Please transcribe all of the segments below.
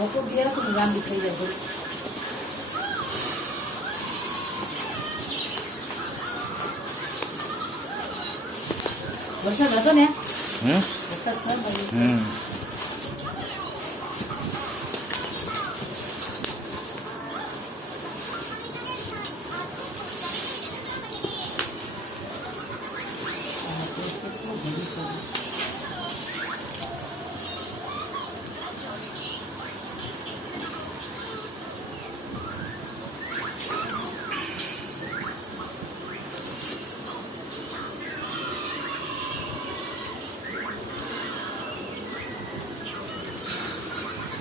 ધોકો બી આવે ને લાંબી થઈ જાય થોડી. વરસાદ હતો ને વરસાદ થયો ને.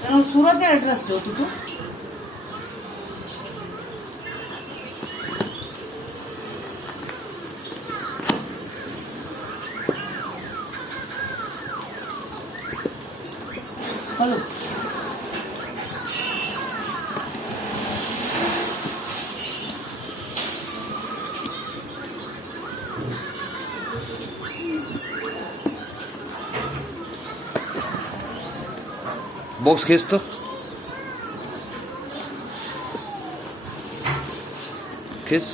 એનું સુરત એડ્રેસ જોતું હતું. હલો बॉक्स खींच तो खींच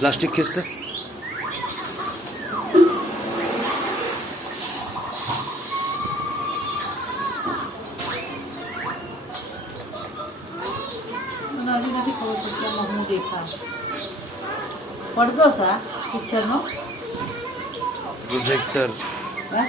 प्लास्टिक खींचते મને હજી નથી ખબર પડતી આમાં હું દેખાય. પડદો સા પિક્ચરનો. प्रोजेक्टर હા